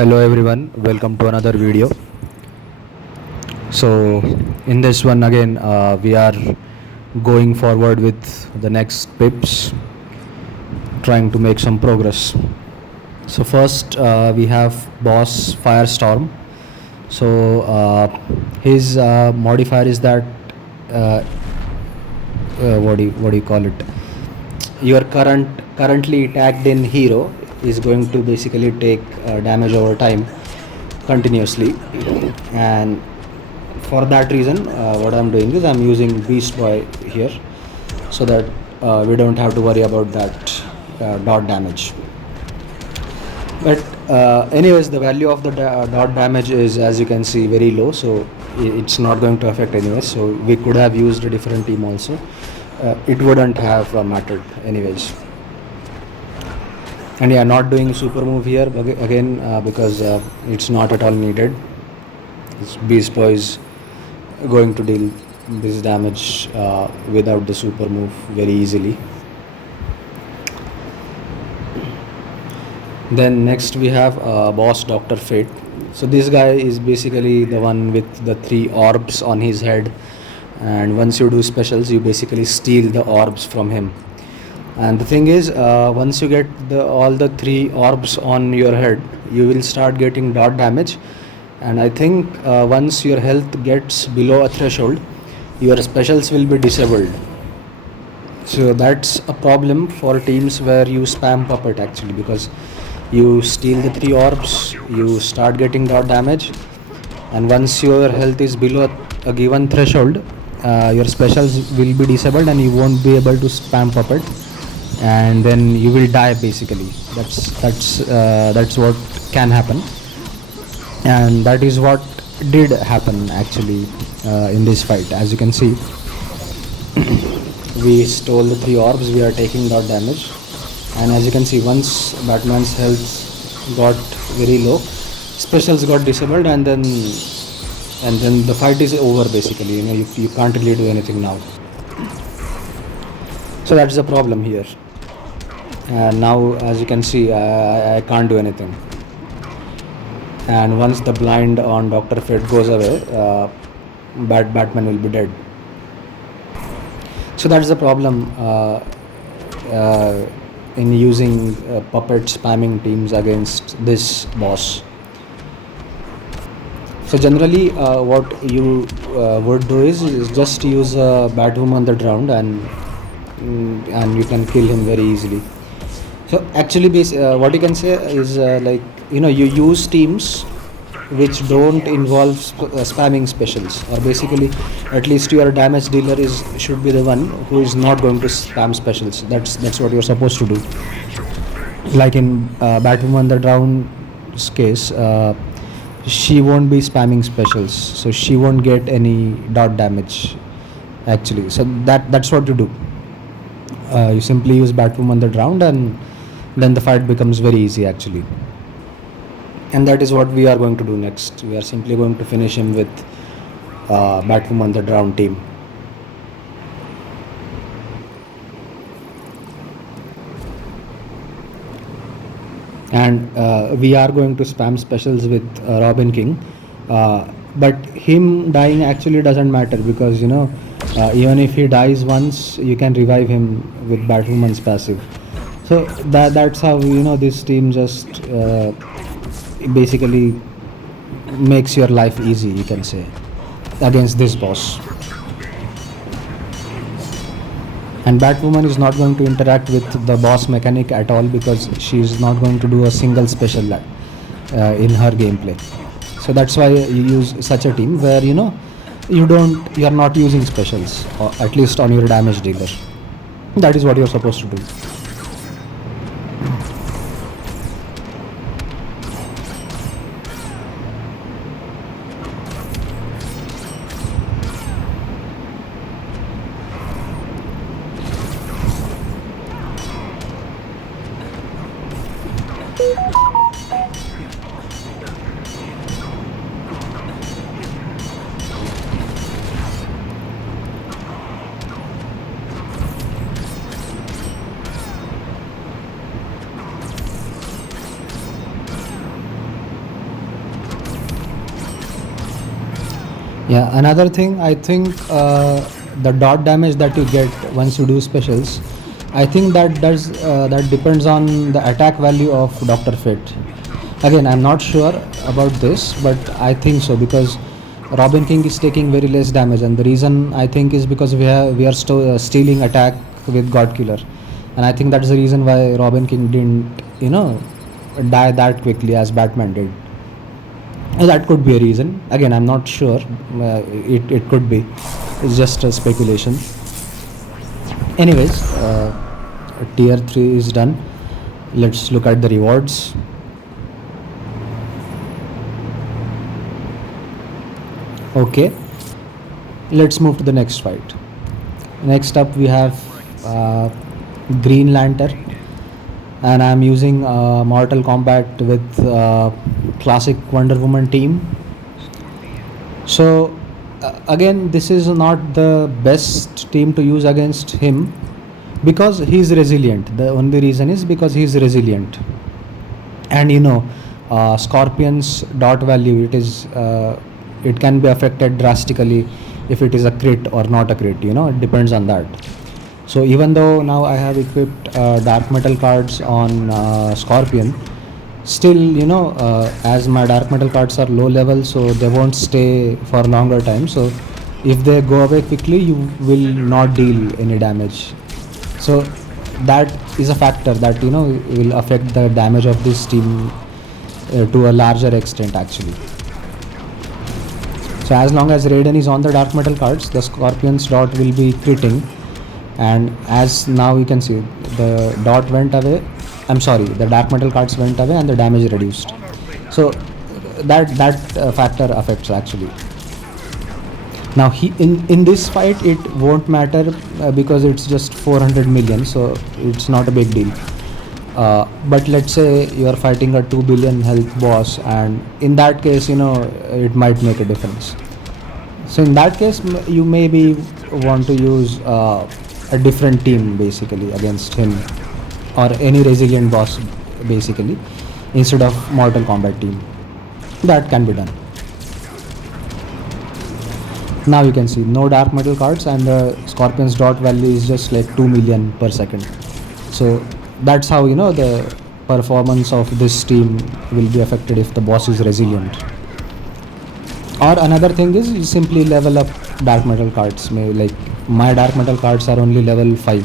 Hello everyone, welcome to another video. So in this one again we are going forward with the next pips, trying to make some progress. So first we have boss Firestorm. So his modifier is that what do you call it, your currently tagged in hero is going to basically take damage over time continuously, and for that reason what I'm doing is I'm using Beast Boy here so that we don't have to worry about that dot damage. But anyways, the value of the dot damage is, as you can see, very low, so it's not going to affect anyways. So we could have used a different team also, it wouldn't have mattered anyways. And yeah, not doing super move here again because it's not at all needed. Beast Boy is going to deal this damage without the super move very easily. Then next we have boss Dr. Fate. So this guy is basically the one with the 3 orbs on his head, and once you do specials you basically steal the orbs from him. And the thing is, once you get all the 3 orbs on your head, you will start getting dot damage, and I think once your health gets below a threshold, your specials will be disabled. So that's a problem for teams where you spam puppet actually, because you steal the 3 orbs, you start getting dot damage, and once your health is below a given threshold, your specials will be disabled and you won't be able to spam puppet, and then you will die basically. That's what can happen, and that is what did happen actually in this fight. As you can see, we stole the 3 orbs, we are taking dot damage, and as you can see, once Batman's health got very low, specials got disabled, and then the fight is over basically. You can't really do anything now. So that's the problem here. And now, as you can see, I can't do anything. And once the blind on Dr. Fate goes away, Batman will be dead. So that's the problem in using puppet spamming teams against this boss. So generally what you would do is just use Batwoman the Drowned, and you can kill him very easily. So actually what you can say is you use teams which don't involve spamming specials, or basically at least your damage dealer should be the one who is not going to spam specials. That's what you're supposed to do. Like in Batwoman the Drowned's case, she won't be spamming specials, so she won't get any dot damage actually. So that's what you do. You simply use Batwoman the Drowned, and then the fight becomes very easy actually. And that is what we are going to do next. We are simply going to finish him with Batwoman the Drowned team. And we are going to spam specials with Robin King, but him dying actually doesn't matter, because even if he dies once, you can revive him with Batwoman's passive. So that's how this team just basically makes your life easy, you can say, against this boss. And Batwoman is not going to interact with the boss mechanic at all, because she is not going to do a single special in her gameplay. So that's why you use such a team where you are not using specials, or at least on your damage dealer. That is what you're supposed to do. Yeah, another thing, I think the dot damage that you get once you do specials, I think that depends on the attack value of Dr. Fate. Again, I'm not sure about this, but I think so because Robin King is taking very less damage, and the reason I think is because we are stealing attack with God Killer, and I think that's the reason why Robin King didn't die that quickly as Batman did. That could be a reason. Again, I'm not sure. It could be. It's just a speculation. Anyways, tier 3 is done. Let's look at the rewards. Okay, let's move to the next fight. Next up, we have Green Lantern, and I'm using Mortal Kombat with classic Wonder Woman team. So again, this is not the best team to use against him because he's resilient. The only reason is because he's resilient, and Scorpion's dot value, it can be affected drastically if it is a crit or not a crit. It depends on that. So even though now I have equipped dark metal cards on Scorpion, still as my dark metal cards are low level, so they won't stay for longer time. So if they go away quickly, you will not deal any damage. So that is a factor that will affect the damage of this team to a larger extent actually. So as long as Raiden is on the dark metal cards, the Scorpion's dot will be critting, and as now you can see the dot went away. I'm sorry, the dark metal cards went away and the damage reduced. So that factor affects actually. Now in this fight it won't matter because it's just 400 million, so it's not a big deal. But let's say you are fighting a 2 billion health boss, and in that case it might make a difference. So in that case you maybe want to use a different team basically against him, or any resilient boss basically, instead of Mortal Kombat team. That can be done. Now you can see no dark metal cards, and the Scorpion's dot value is just like 2 million per second. So that's how the performance of this team will be affected if the boss is resilient. Or another thing is you simply level up dark metal cards. Maybe like my dark metal cards are only level 5,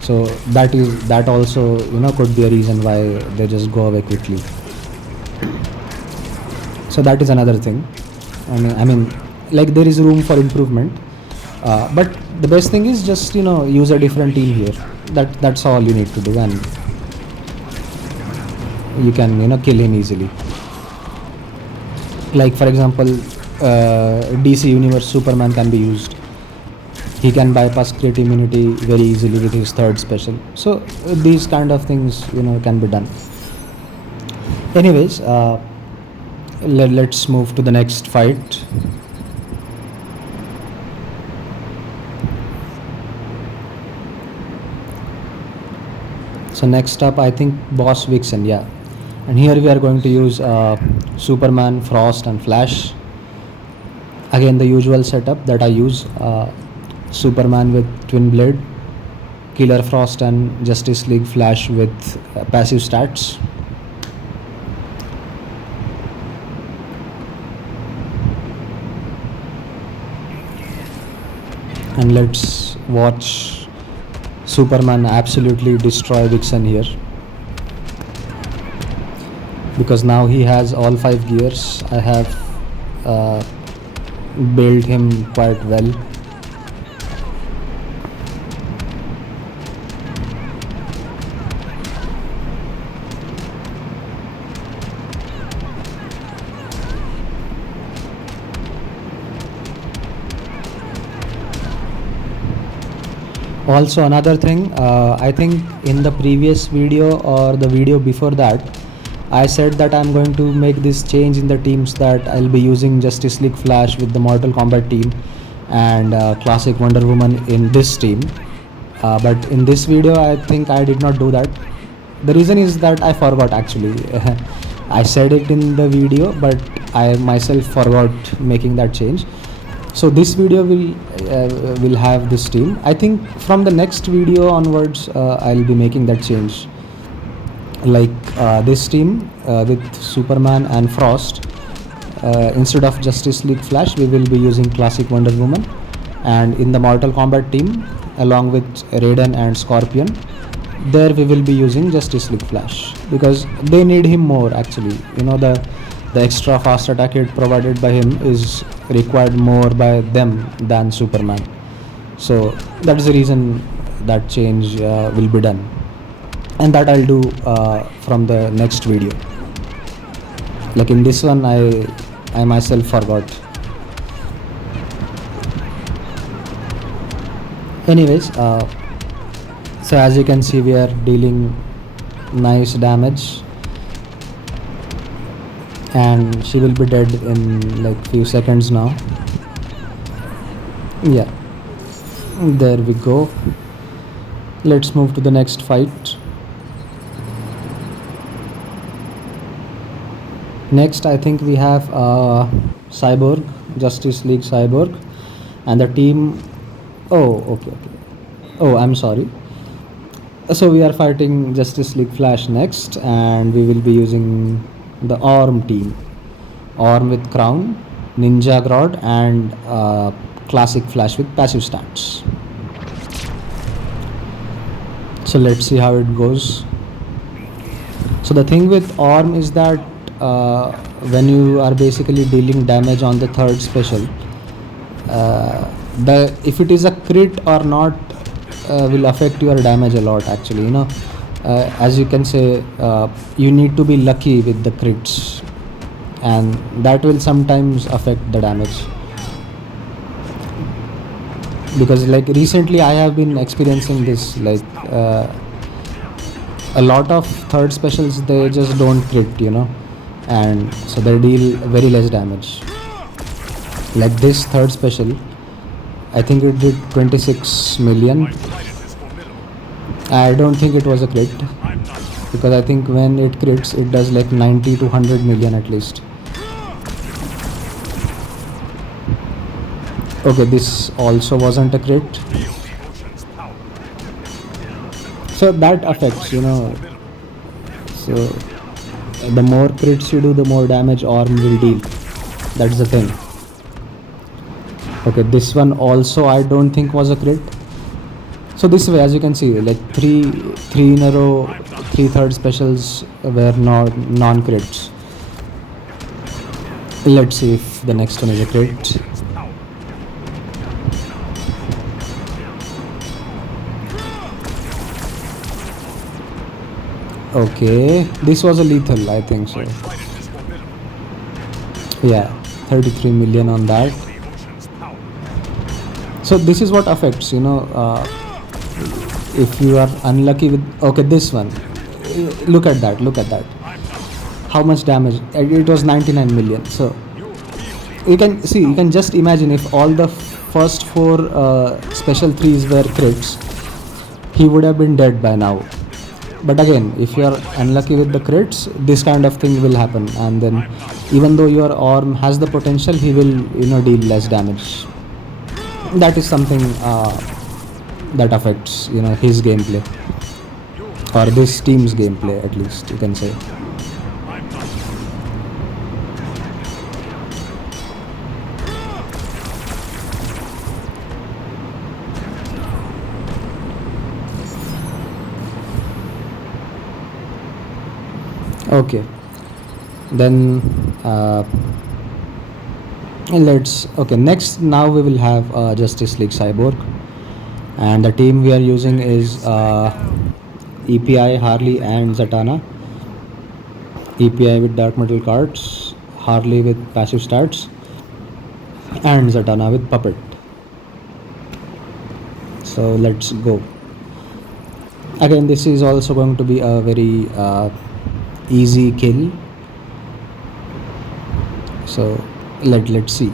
so that also could be a reason why they just go away quickly. So that is another thing. I mean like there is room for improvement, but the best thing is just use a different team here. That's all you need to do, and you can kill him easily. Like for example, DC Universe Superman can be used. He can bypass crit immunity very easily with his third special. So these kind of things can be done. Anyways, let's move to the next fight. So next up, I think Boss Vixen, yeah. And here we are going to use Superman, Frost and Flash. Again the usual setup that I use, Superman with Twin Blade, Killer Frost and Justice League Flash with passive stats. And let's watch Superman absolutely destroy Vixen here, because now he has all 5 gears. I have built him quite well. Also another thing, I think in the previous video or the video before that, I said that I'm going to make this change in the teams, that I'll be using Justice League Flash with the Mortal Kombat team and classic Wonder Woman in this team. But in this video I think I did not do that. The reason is that I forgot actually. I said it in the video, but I myself forgot making that change. So this video will have this team. I think from the next video onwards, I'll be making that change. Like this team with Superman and Frost, instead of Justice League Flash, we will be using classic Wonder Woman. And in the Mortal Kombat team, along with Raiden and Scorpion, there we will be using Justice League Flash, because they need him more actually. The extra fast attack hit provided by him is required more by them than Superman. So that is the reason that change will be done, and that I'll do from the next video. Like in this one, I myself forgot. Anyways, so as you can see, we are dealing nice damage, and she will be dead in like few seconds now. Yeah, there we go. Let's move to the next fight. Next, I think we have Cyborg, Justice League Cyborg, and the team. Oh, okay. Oh, I'm sorry. So we are fighting Justice League Flash next, and we will be using the Orm team. Orm with Crown, Ninja Grodd, and Classic Flash with passive stats. So let's see how it goes. So the thing with Orm is that when you are basically dealing damage on the third special, if it is a crit or not will affect your damage a lot actually. As you can say, you need to be lucky with the crits, and that will sometimes affect the damage. Because like recently I have been experiencing this, like a lot of third specials, they just don't crit, and so they deal very less damage. Like this third special, I think it did 26 million. I don't think it was a crit, because I think when it crits, it does like 90 to 100 million at least. Okay, this also wasn't a crit. So that affects, So the more crits you do, the more damage Orm will deal. That's the thing. Okay, this one also I don't think was a crit. So this way, as you can see, like three in a row, 3/3 specials were non-crits. Let's see if the next one is a crit. Okay, this was a lethal, I think so. Yeah, 33 million on that. So this is what affects, if you are unlucky with, okay, this one, look at that, how much damage. It was 99 million. So you can just imagine, if all the first four special threes were crits, he would have been dead by now. But again, if you are unlucky with the crits, this kind of thing will happen, and then even though your Orm has the potential, he will deal less damage. That is something that affects his gameplay, or this team's gameplay, at least you can say. Okay, then next, now we will have Justice League Cyborg, and the team we are using is EPI, Harley, and Zatanna. EPI with dark metal cards, Harley with passive stats, and Zatanna with puppet. So let's go. Again, this is also going to be a very easy kill. So let's see.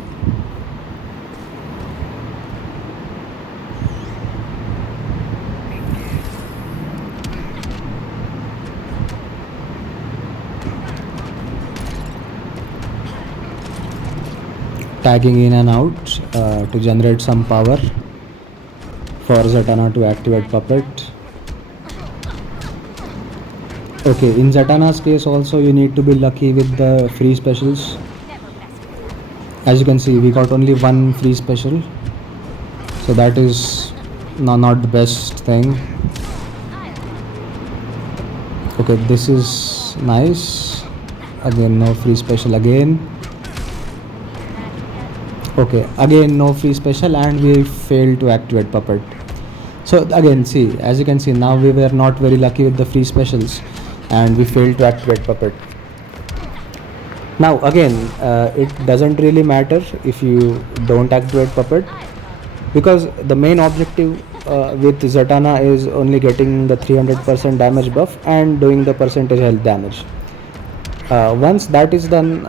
tagging in and out to generate some power for Zatanna to activate puppet. Okay, in Zatanna's case also you need to be lucky with the free specials. As you can see, we got only one free special, so that is not the best thing. Okay, this is nice. Again, no free special again. Okay, again no free special, and we failed to activate puppet. So again, see, as you can see, now we were not very lucky with the free specials and we failed to activate puppet. Now again, it doesn't really matter if you don't activate puppet, because the main objective with Zatanna is only getting the 300% damage buff and doing the percentage health damage. Once that is done,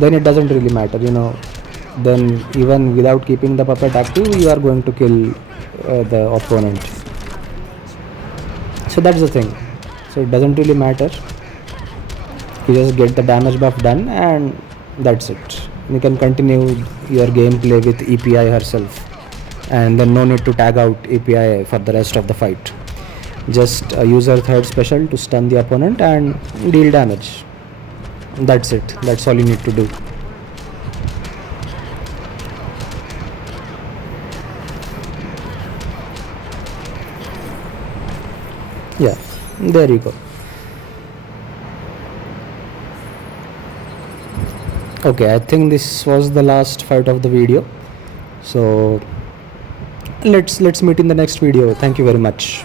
then it doesn't really matter, then even without keeping the puppet active, you are going to kill the opponent. So that's the thing. So it doesn't really matter. You just get the damage buff done and that's it. You can continue your gameplay with EPI herself, and then no need to tag out EPI for the rest of the fight. Just use her third special to stun the opponent and deal damage. That's it. That's all you need to do. Yeah, there you go. Okay, I think this was the last fight of the video, so let's meet in the next video. Thank you very much.